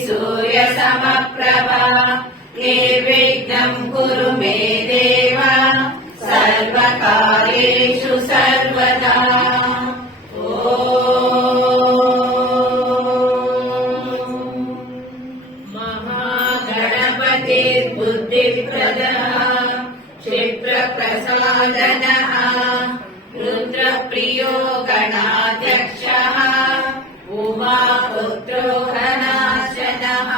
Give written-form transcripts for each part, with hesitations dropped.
सूर्य समप्रभा निर्विघ्नं कुरु मे देव सर्वकार्येषु सर्वदा। महागणपतिर्बुद्धिप्रदः क्षिप्रप्रसादनः रुद्रप्रियो गणाध्यक्षः उमापुत्रो हनाशनः।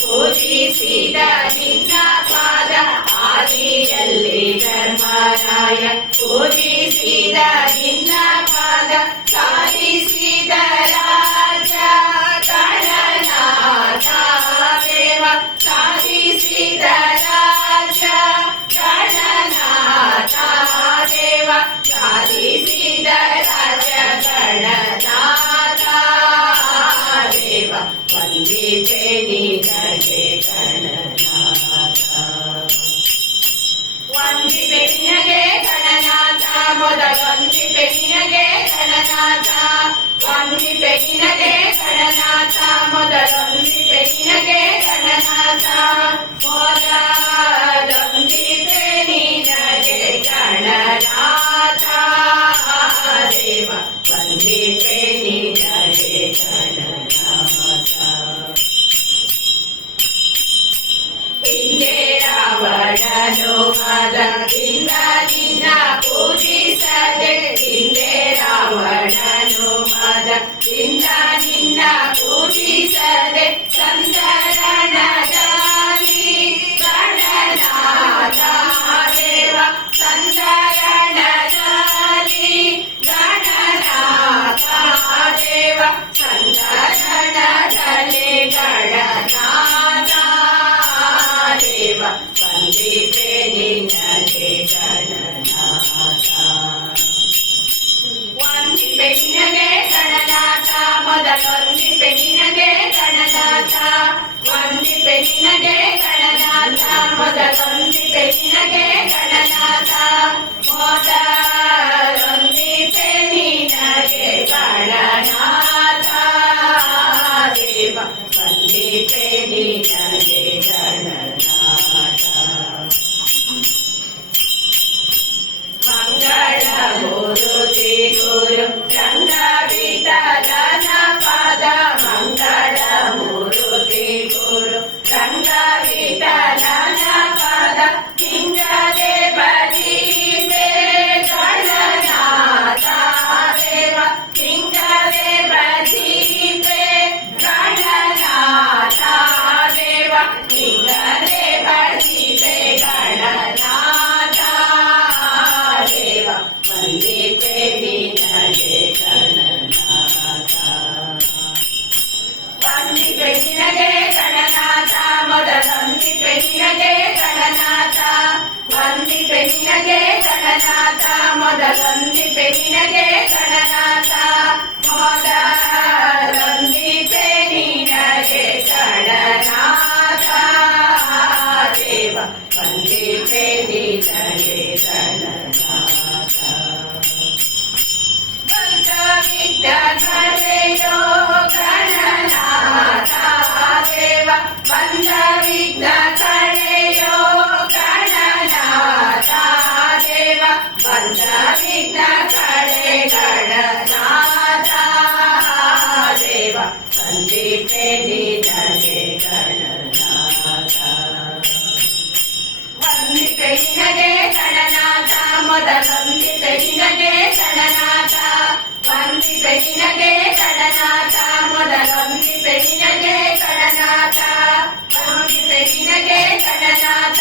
पूजिಸಿದ ನಿನ್ನ ಪಾದ ಆದಿಯಲ್ಲಿ ಧರ್ಮರಾಯ ಪೂಜಿಸಿದ ನಿನ್ನ ಪಾದ ಸಾಧಿಸಿದ ರಾಜ ಗಣನಾಥ ದೇವ ಸಾಧಿಸಿದ ರಾಜ ಗಣನಾಥ ದೇವ ಸಾಧಿಸಿದ ರಾಜ ಗಣನಾಥ ದೇವ ವಂದಿತೆ ನಿನಗೆ ಗಣನಾಥ ವಂದಿತೆ ನಿನಗೆ ಗಣನಾಥ ಮೊದಲೊಂದಿತೆ ನಿನಗೆ ಗಣನಾಥ ವಂದಿತೆ ನಿನಗೆ ಗಣನಾಥ ಮೊದಲೊಂದಿತೆ ನಿನಗೆ ಗಣನಾಥ ಮೊದಲೊಂದಿತೆ ನಿನಗೆ ಗಣನಾಥ ದೇವ ವಂದಿತೆ ನಿನಗೆ ಗಣನಾಥ ಹಿಂದೆ ರಾವಣನು ಮದದಿಂದ ನಿನ್ನ ಪೂಜಿಸದೆ ಹಿಂದೆ ರಾವಣನು ಮದದಿಂದ ನಿನ್ನ ಪೂಜಿಸದೆ ಸಂಚರಣದಲ್ಲಿ ಗಣನಾಥ ದೇವ ಸಂಚರಣದಲ್ಲಿ ಗಣನಾಥ ದೇವ ಸಂಚರಣದಲ್ಲಿ ಗಣನಾಥ ದೇವ ವಂದಿತೆ ನಿನಗೆ ಗಣನಾಥ ವಂದಿತೆ ನಿನಗೆ ಗಣನಾಥ ಮೊದಲೊಂದಿತೆ ನಿನಗೆ ಗಣನಾಥ ವಂದಿತೆ ನಿನಗೆ ಗಣನಾಥ ಮೊದಲೊಂದಿತೆ ನಿನಗೆ ಗಣನಾಥ ಮೊದಲೊಂದಿತೆ ನಿನಗೆ ಗಣನಾಥ ದೇವ ವಂದಿತೆ ನಿನಗೆ ಗಣನಾಥ ಮಂಗಳ ಮೂರುತಿ ಗುರು ರಂಗ ವಿಠಲನ ಪಾದ ಮಂಗಳ ಮೂರುತಿ ಗುರು ರಂಗ ವಿಠಲನ ಪಾದ ಹಿಂಗದೆ ಬರೀತೆ ಗಣನಾಥ ದೇವ ಹಿಂಗದೆ ಬರೀತೆ ಗಣನಾಥ ದೇವ ಹಿಂಗದೆ ಬರೀತೆ ಗಣನಾಥ ದೇವ ವಂದಿತೆ ವಂದಿಪೆ ನಿನಗೆ ಗಣನಾಥ ವಂದಿಪೆ ನಿನಗೆ ಗಣನಾಥ ಮೊದಲೊಂದಿಪೆ ನಿನಗೆ ಗಣನಾಥ ಮೊದಲೊಂದಿಪೆ ನಿನಗೆ ಗಣನಾಥ ದೇವ ವಂದಿಪೆ ನಿನಗೆ ಗಣನಾಥ ಪಂಚವಿದ್ಯ ಕಳೆಯೋ ಗಣನಾಥ ದೇವ ಪಂಚವಿದ್ಯ ಕಳೆಯೋ ಗಣನಾಥ ದೇವ ಪಂಚವಿದ್ಯ ಕಳೆ ಗಣನಾಥ ದೇವ ವಂದಿಪೆ ನಿನಗೆ ಗಣನಾಥ ವಂದಿಪೆ ನಿನಗೆ ಗಣನಾಥ ಮೊದಲೊಂದಿಪೆ ನಿನಗೆ ಗಣನಾಥ ವಂದಿಪೆ ನಿನಗೆ ಗಣನಾಥ ಮೊದಲೊಂದಿಪೆ ನಿನಗೆ ಗಣನಾಥ ವಂದಿಪೆ ನಿನಗೆ ಗಣನಾಥ